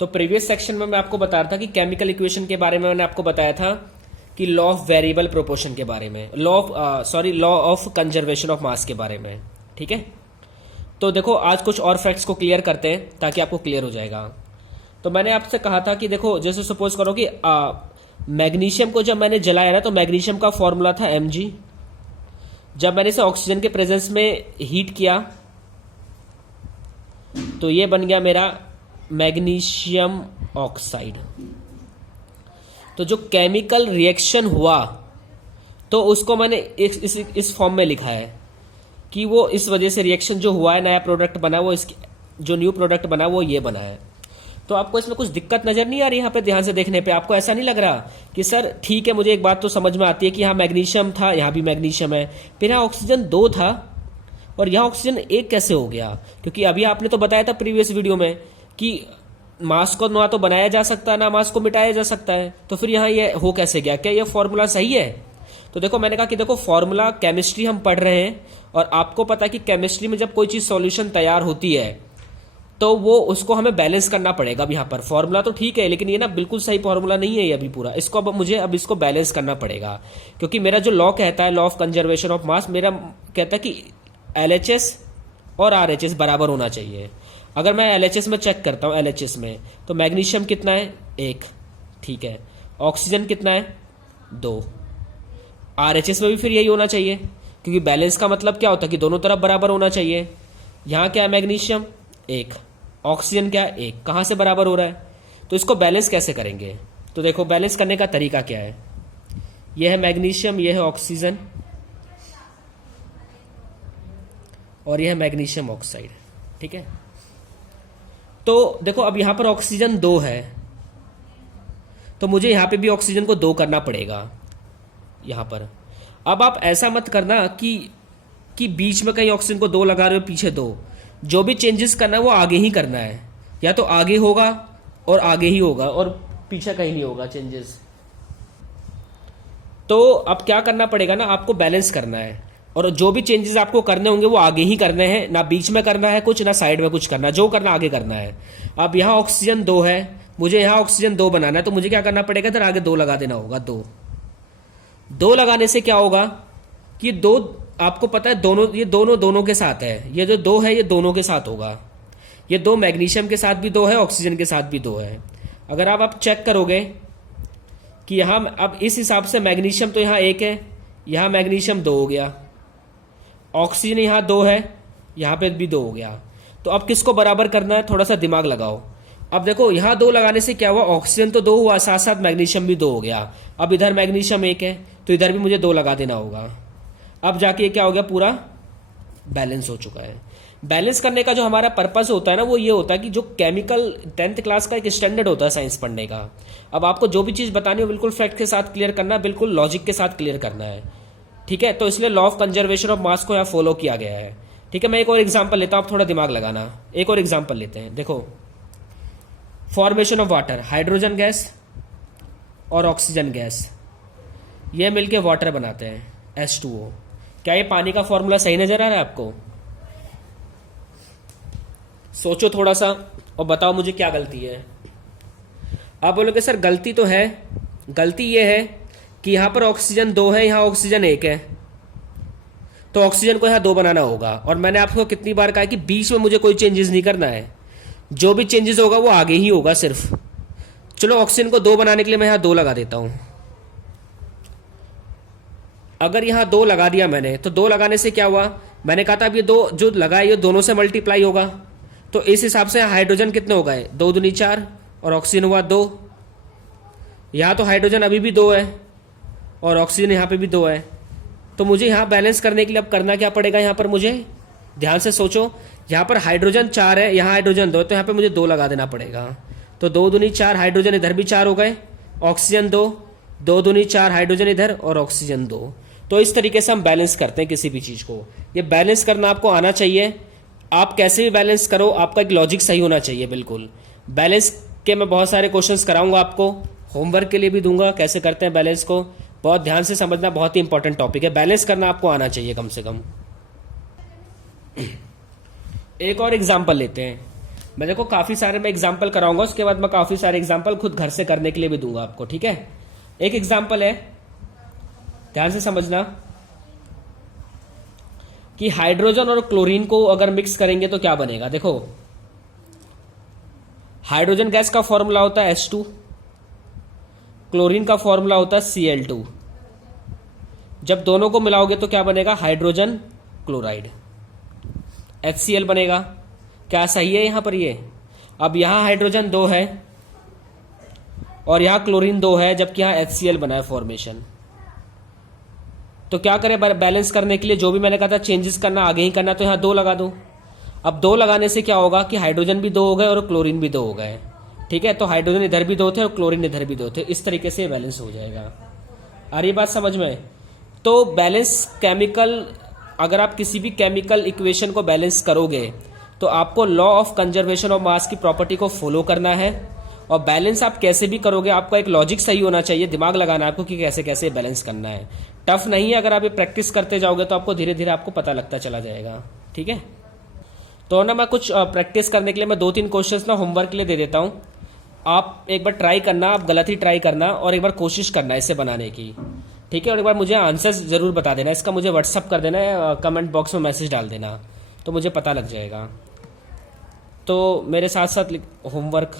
तो previous section में मैं आपको बता रहा था कि केमिकल इक्वेशन के बारे में मैंने आपको बताया था कि लॉ ऑफ वेरिएबल प्रोपोर्शन के बारे में, law of conservation of mass के बारे में। ठीक है, तो देखो आज कुछ और फैक्ट्स को क्लियर करते हैं ताकि आपको क्लियर हो जाएगा। तो मैंने आपसे कहा था कि देखो जैसे सपोज करो कि मैग्नीशियम को जब मैंने जलाया ना तो मैग्नीशियम का फॉर्मूला था Mg। जब मैंने इसे ऑक्सीजन के प्रेजेंस में हीट किया तो ये बन गया मेरा मैग्नीशियम ऑक्साइड। तो जो केमिकल रिएक्शन हुआ तो उसको मैंने इस फॉर्म में लिखा है कि वो इस वजह से रिएक्शन जो हुआ है, नया प्रोडक्ट बना, वो जो न्यू प्रोडक्ट बना वो ये बना है। तो आपको इसमें कुछ दिक्कत नजर नहीं आ रही? यहाँ पे ध्यान से देखने पे आपको ऐसा नहीं लग रहा कि सर ठीक है, मुझे एक बात तो समझ में आती है कि यहाँ मैग्नीशियम था, यहाँ भी मैग्नीशियम है, फिर यहाँ ऑक्सीजन 2 था और यहाँ ऑक्सीजन 1 कैसे हो गया? क्योंकि अभी आपने तो बताया था प्रीवियस वीडियो में कि मास को ना तो बनाया जा सकता ना मास को मिटाया जा सकता है, तो फिर यहाँ ये हो कैसे गया? क्या ये फॉर्मूला सही है? तो देखो मैंने कहा कि देखो फॉर्मूला, केमिस्ट्री हम पढ़ रहे हैं और आपको पता है कि केमिस्ट्री में जब कोई चीज सॉल्यूशन तैयार होती है तो वो उसको हमें बैलेंस करना पड़ेगा। अब यहाँ पर फॉर्मूला तो ठीक है लेकिन ये ना बिल्कुल सही फॉर्मूला नहीं है ये अभी पूरा, इसको अब इसको बैलेंस करना पड़ेगा। क्योंकि मेरा जो लॉ कहता है, law of conservation of mass, मेरा कहता है कि LHS और RHS बराबर होना चाहिए। अगर मैं LHS में चेक करता हूँ, LHS में तो मैग्नीशियम कितना है? 1, ठीक है। ऑक्सीजन कितना है? 2। RHS में भी फिर यही होना चाहिए क्योंकि बैलेंस का मतलब क्या होता है कि दोनों तरफ बराबर होना चाहिए। यहाँ क्या है? मैग्नीशियम 1, ऑक्सीजन क्या है? 1। कहाँ से बराबर हो रहा है? तो इसको बैलेंस कैसे करेंगे? तो देखो बैलेंस करने का तरीका क्या है। यह है मैग्नीशियम, यह है ऑक्सीजन और यह है मैग्नीशियम ऑक्साइड। ठीक है, तो देखो अब यहां पर ऑक्सीजन 2 है तो मुझे यहां पे भी ऑक्सीजन को 2 करना पड़ेगा यहां पर। अब आप ऐसा मत करना कि बीच में कहीं ऑक्सीजन को 2 लगा रहे हो, पीछे 2। जो भी चेंजेस करना है वो आगे ही करना है, या तो आगे होगा और आगे ही होगा और पीछे कहीं नहीं होगा चेंजेस। तो अब क्या करना पड़ेगा ना, आपको बैलेंस करना है और जो भी चेंजेस आपको करने होंगे वो आगे ही करने हैं, ना बीच में करना है कुछ, ना साइड में कुछ करना, जो करना आगे करना है। अब यहाँ ऑक्सीजन 2 है, मुझे यहाँ ऑक्सीजन 2 बनाना है तो मुझे क्या करना पड़ेगा? इधर आगे 2 लगा देना होगा। 2 लगाने से क्या होगा कि 2, आपको पता है दोनों, ये दोनों के साथ है। ये जो 2 है ये दोनों के साथ होगा। ये 2 मैग्नीशियम के साथ भी 2 है, ऑक्सीजन के साथ भी 2 है। अगर आप चेक करोगे कि यहाँ अब इस हिसाब से मैग्नीशियम तो यहाँ 1 है, यहाँ मैग्नीशियम 2 हो गया, ऑक्सीजन यहाँ 2 है, यहाँ पे भी 2 हो गया। तो अब किसको बराबर करना है? थोड़ा सा दिमाग लगाओ। अब देखो यहाँ 2 लगाने से क्या हुआ? ऑक्सीजन तो 2 हुआ, साथ साथ मैग्नीशियम भी 2 हो गया। अब इधर मैग्नीशियम 1 है तो इधर भी मुझे 2 लगा देना होगा। अब जाके ये क्या हो गया? पूरा बैलेंस हो चुका है। बैलेंस करने का जो हमारा पर्पस होता है ना वो ये होता है कि जो केमिकल 10th क्लास का एक स्टैंडर्ड होता है साइंस पढ़ने का। अब आपको जो भी चीज बतानी हो बिल्कुल फैक्ट के साथ क्लियर करना है, बिल्कुल लॉजिक के साथ क्लियर करना है। ठीक है, तो इसलिए law of conservation of mass को यहाँ फॉलो किया गया है। ठीक है, मैं एक और एग्जाम्पल लेता हूँ, आप थोड़ा दिमाग लगाना। एक और एग्जाम्पल लेते हैं। देखो formation of water, hydrogen gas और ऑक्सीजन गैस ये मिलके वाटर बनाते हैं, H2O। क्या ये पानी का फॉर्मूला सही नजर आ रहा है आपको? सोचो थोड़ा सा और बताओ मुझे क्या गलती है। आप बोलोगे सर गलती तो है, गलती ये है कि यहां पर ऑक्सीजन 2 है, यहां ऑक्सीजन 1 है, तो ऑक्सीजन को यहां 2 बनाना होगा। और मैंने आपको कितनी बार कहा कि बीच में मुझे कोई चेंजेस नहीं करना है, जो भी चेंजेस होगा वो आगे ही होगा सिर्फ। चलो ऑक्सीजन को 2 बनाने के लिए मैं यहां 2 लगा देता हूं। अगर यहां 2 लगा दिया मैंने तो 2 लगाने से क्या हुआ? मैंने कहा था अब ये 2 जो लगा है ये दोनों से मल्टीप्लाई होगा, तो इस हिसाब से हाइड्रोजन कितने हो गए? 2 दूनी 4 और ऑक्सीजन हुआ 2। यहां तो हाइड्रोजन अभी भी 2 है और ऑक्सीजन यहां पे भी 2 है। तो मुझे यहां बैलेंस करने के लिए अब करना क्या पड़ेगा? यहां पर मुझे ध्यान से सोचो, यहां पर हाइड्रोजन 4 है, यहां हाइड्रोजन 2 है, तो यहां पे मुझे 2 लगा देना पड़ेगा। तो 2 दूनी 4, हाइड्रोजन इधर भी 4 हो गए, ऑक्सीजन 2, 2 दूनी 4, हाइड्रोजन इधर और ऑक्सीजन 2। तो इस तरीके से हम बैलेंस करते हैं किसी भी चीज को। ये बैलेंस करना आपको आना चाहिए। आप कैसे भी बैलेंस करो, आपका एक लॉजिक सही होना चाहिए। बिल्कुल बैलेंस के मैं बहुत सारे क्वेश्चंस कराऊंगा आपको, होमवर्क के लिए भी दूंगा कैसे करते हैं बैलेंस को। बहुत ध्यान से समझना, बहुत ही इंपॉर्टेंट टॉपिक है। बैलेंस करना आपको आना चाहिए कम से कम। एक और एग्जाम्पल लेते हैं। मैं देखो काफी सारे मैं एग्जाम्पल कराऊंगा, उसके बाद मैं काफी सारे एग्जाम्पल खुद घर से करने के लिए भी दूंगा आपको, ठीक है। एक एग्जाम्पल है, ध्यान से समझना, कि हाइड्रोजन और क्लोरीन को अगर मिक्स करेंगे तो क्या बनेगा। देखो हाइड्रोजन गैस का फॉर्मूला होता है H2, क्लोरीन का फॉर्मूला होता है Cl2। जब दोनों को मिलाओगे तो क्या बनेगा, हाइड्रोजन क्लोराइड, HCl बनेगा। क्या सही है यहां पर ये? अब यहां हाइड्रोजन 2 है और यहां क्लोरीन 2 है, जबकि यहां HCl बना है फॉर्मेशन। तो क्या करें बैलेंस करने के लिए, जो भी मैंने कहा था चेंजेस करना आगे ही करना, तो यहां 2 लगा दो। अब 2 लगाने से क्या होगा कि हाइड्रोजन भी 2 हो गए और क्लोरीन भी 2 हो गए, ठीक है। तो हाइड्रोजन इधर भी 2 थे और क्लोरीन इधर भी 2 थे, इस तरीके से बैलेंस हो जाएगा। आ रही बात समझ में? तो बैलेंस केमिकल, अगर आप किसी भी केमिकल इक्वेशन को बैलेंस करोगे तो आपको law of conservation of mass की प्रॉपर्टी को फॉलो करना है। और बैलेंस आप कैसे भी करोगे, आपका एक लॉजिक सही होना चाहिए, दिमाग लगाना है आपको कि कैसे कैसे बैलेंस करना है। टफ नहीं है, अगर आप ये प्रैक्टिस करते जाओगे तो आपको धीरे धीरे आपको पता लगता चला जाएगा, ठीक है। तो ना मैं कुछ प्रैक्टिस करने के लिए मैं 2-3 क्वेश्चंस ना होमवर्क के लिए दे देता हूँ। आप एक बार ट्राई करना, आप गलत ही ट्राई करना और एक बार कोशिश करना इसे बनाने की, ठीक है। और एक बार मुझे आंसर्स जरूर बता देना, इसका मुझे व्हाट्सअप कर देना है, कमेंट बॉक्स में मैसेज डाल देना, तो मुझे पता लग जाएगा। तो मेरे साथ साथ होमवर्क,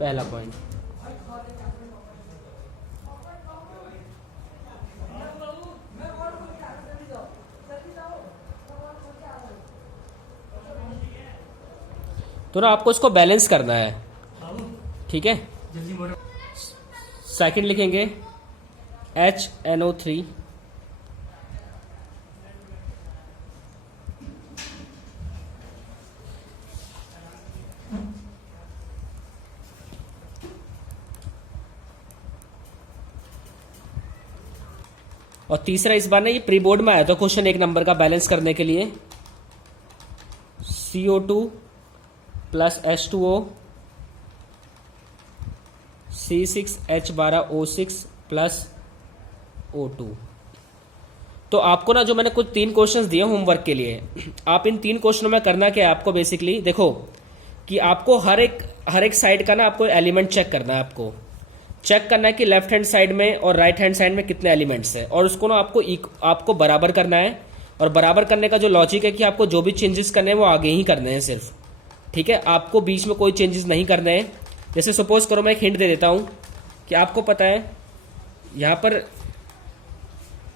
पहला पॉइंट, तो ना आपको इसको बैलेंस करना है, ठीक है। सेकंड लिखेंगे HNO3 और तीसरा, इस बार ना ये प्री बोर्ड में आया था क्वेश्चन 1 नंबर का बैलेंस करने के लिए, CO2 plus H2O C6H12O6 plus O2। तो आपको ना जो मैंने कुछ 3 क्वेश्चंस दिए होमवर्क के लिए, आप इन 3 क्वेश्चनों में करना क्या है आपको, बेसिकली देखो कि आपको हर एक साइड का ना आपको एलिमेंट चेक करना है। आपको चेक करना है कि लेफ्ट हैंड साइड में और राइट हैंड साइड में कितने एलिमेंट्स है, और उसको ना आपको बराबर करना है। और बराबर करने का जो लॉजिक है कि आपको जो भी चेंजेस करने हैं वो आगे ही करने हैं सिर्फ, ठीक है। आपको बीच में कोई चेंजेस नहीं करने हैं। जैसे सपोज करो, मैं एक हिंट दे देता हूं कि आपको पता है यहां पर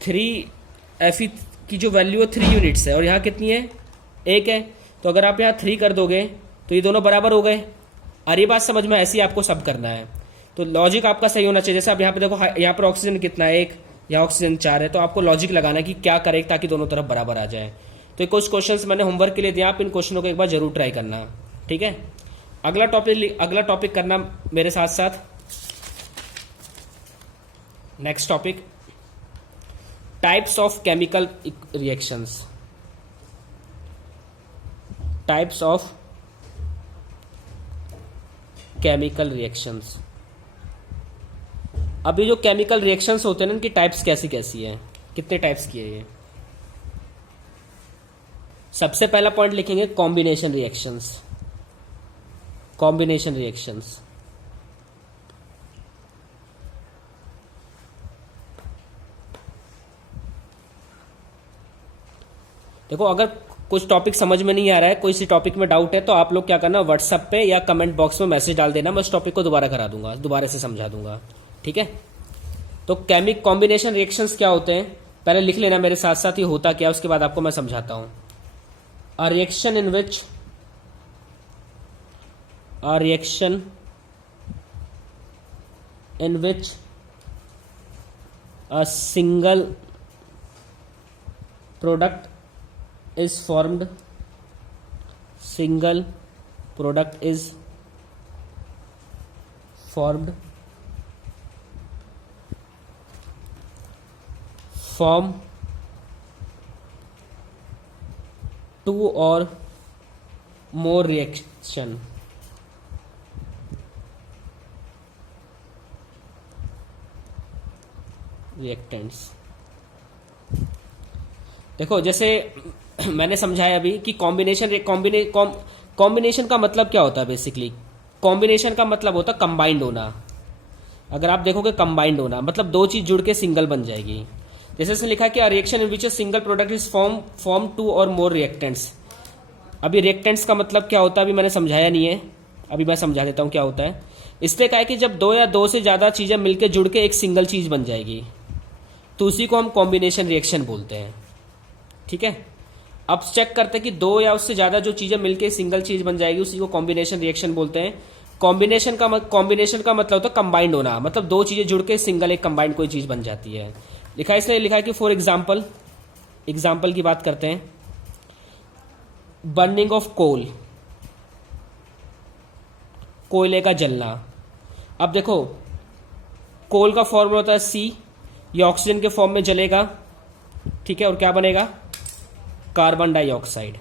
3Fe की जो वैल्यू है 3 यूनिट्स है, और यहां कितनी है, 1 है। तो अगर आप यहां 3 कर दोगे तो ये दोनों बराबर हो गए। और ये बात समझ में, ऐसी आपको सब करना है। तो लॉजिक आपका सही होना चाहिए। जैसे आप यहाँ पे देखो, यहाँ पर ऑक्सीजन कितना है, 1, यहाँ ऑक्सीजन 4 है। तो आपको लॉजिक लगाना है कि क्या करें ताकि दोनों तरफ बराबर आ जाए। तो ये कुछ क्वेश्चंस मैंने होमवर्क के लिए दिया, आप इन क्वेश्चनों को एक बार जरूर ट्राई करना, ठीक है। अगला टॉपिक करना मेरे साथ साथ, next topic, types of chemical reactions. Types of chemical reactions. अभी जो केमिकल रिएक्शंस होते हैं ना, इनकी टाइप्स कैसी कैसी हैं, कितने टाइप्स की है ये। सबसे पहला पॉइंट लिखेंगे कॉम्बिनेशन रिएक्शंस। कॉम्बिनेशन रिएक्शंस, देखो अगर कुछ टॉपिक समझ में नहीं आ रहा है, कोई सी टॉपिक में डाउट है, तो आप लोग क्या करना, व्हाट्सएप पे या कमेंट बॉक्स में मैसेज डाल देना, मैं उस टॉपिक को दोबारा करा दूंगा, दोबारा से समझा दूंगा, ठीक है। तो कॉम्बिनेशन रिएक्शंस क्या होते हैं, पहले लिख लेना मेरे साथ साथ ये होता क्या, उसके बाद आपको मैं समझाता हूं। A reaction in which a single product is formed, from 2 or more reactants. देखो जैसे मैंने समझाया अभी कि कॉम्बिनेशन का मतलब क्या होता है बेसिकली। कॉम्बिनेशन का मतलब होता है कंबाइंड होना। अगर आप देखोगे कंबाइंड होना मतलब दो चीज जुड़ के सिंगल बन जाएगी। जैसे इसमें लिखा है कि reaction in which a single product is form two or more reactants. अभी रिएक्टेंट्स का मतलब क्या होता है अभी मैंने समझाया नहीं है, अभी मैं समझा देता हूँ क्या होता है। इसलिए कहा है कि जब दो या दो से ज्यादा चीजें मिलकर जुड़ के एक सिंगल चीज बन जाएगी तो उसी को हम कॉम्बिनेशन रिएक्शन बोलते हैं। ठीक है, अब चेक करते हैं कि दो या उससे ज्यादा जो चीजें मिलकर सिंगल चीज बन जाएगी उसी को कॉम्बिनेशन रिएक्शन बोलते हैं। कॉम्बिनेशन का मतलब होता है कंबाइंड होना, मतलब दो चीजें जुड़ के सिंगल एक कंबाइंड कोई चीज बन जाती है। लिखा है इसलिए लिखा है कि फॉर एग्जाम्पल की बात करते हैं। बर्निंग ऑफ कोयले का जलना। अब देखो कोल का फॉर्मूला होता है सी, ये ऑक्सीजन के फॉर्म में जलेगा, ठीक है, और क्या बनेगा, कार्बन डाइऑक्साइड।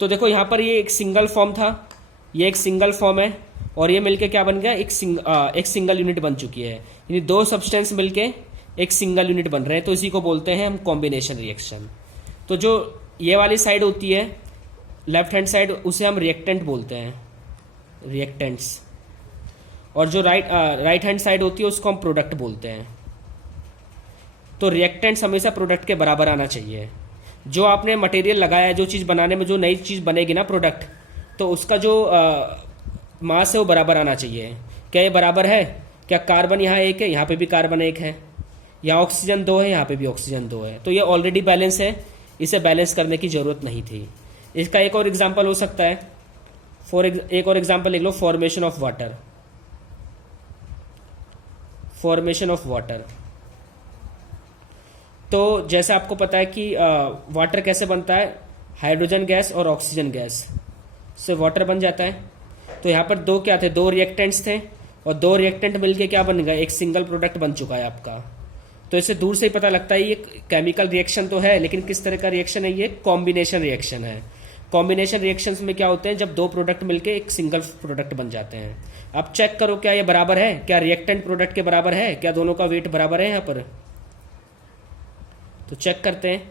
तो देखो यहां पर ये एक सिंगल फॉर्म था, ये एक सिंगल फॉर्म है और ये मिलके क्या बन गया, एक सिंगल यूनिट बन चुकी है। यानी दो सब्सटेंस मिलके एक सिंगल यूनिट बन रहे हैं, तो इसी को बोलते हैं हम कॉम्बिनेशन रिएक्शन। तो जो ये वाली साइड होती है लेफ्ट हैंड साइड, उसे हम रिएक्टेंट बोलते हैं, रिएक्टेंट्स। और जो राइट हैंड साइड होती है उसको हम प्रोडक्ट बोलते हैं। तो रिएक्टेंट्स हमेशा प्रोडक्ट के बराबर आना चाहिए। जो आपने मटेरियल लगाया है, जो चीज बनाने में जो नई चीज बनेगी ना प्रोडक्ट, तो उसका जो मास है वो बराबर आना चाहिए। क्या ये बराबर है? क्या कार्बन यहाँ एक है, यहाँ पे भी कार्बन एक है, यहाँ ऑक्सीजन दो है, यहाँ पे भी ऑक्सीजन दो है, तो ये ऑलरेडी बैलेंस है, इसे बैलेंस करने की जरूरत नहीं थी। इसका एक और एग्जाम्पल हो सकता है, एक और एग्जाम्पल लिख लो, formation of water. Formation of water, तो जैसे आपको पता है कि वाटर कैसे बनता है, हाइड्रोजन गैस और ऑक्सीजन गैस से वाटर बन जाता है। तो यहाँ पर दो क्या थे, दो रिएक्टेंट्स थे और दो रिएक्टेंट मिलके क्या बन गया, एक सिंगल प्रोडक्ट बन चुका है आपका। तो इससे दूर से ही पता लगता है ये केमिकल रिएक्शन तो है, लेकिन किस तरह का रिएक्शन है, ये कॉम्बिनेशन रिएक्शन है। कॉम्बिनेशन रिएक्शंस में क्या होते हैं, जब दो प्रोडक्ट मिलके एक सिंगल प्रोडक्ट बन जाते हैं। अब चेक करो क्या ये बराबर है, क्या रिएक्टेंट प्रोडक्ट के बराबर है, क्या दोनों का वेट बराबर है यहाँ पर। तो चेक करते हैं।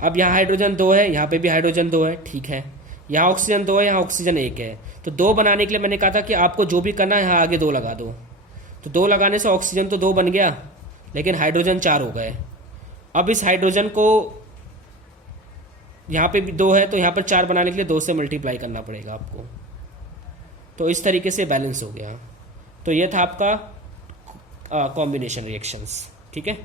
अब यहाँ हाइड्रोजन दो है, यहाँ पे भी हाइड्रोजन दो है, ठीक है, यहाँ ऑक्सीजन दो है, यहाँ ऑक्सीजन एक है। तो दो बनाने के लिए मैंने कहा था कि आपको जो भी करना है यहाँ आगे दो लगा दो। तो दो लगाने से ऑक्सीजन तो दो बन गया, लेकिन हाइड्रोजन चार हो गए। अब इस हाइड्रोजन को यहाँ पे भी दो है, तो यहाँ पर चार बनाने के लिए दो से मल्टीप्लाई करना पड़ेगा आपको। तो इस तरीके से बैलेंस हो गया। तो ये था आपका कॉम्बिनेशन रिएक्शंस, ठीक है।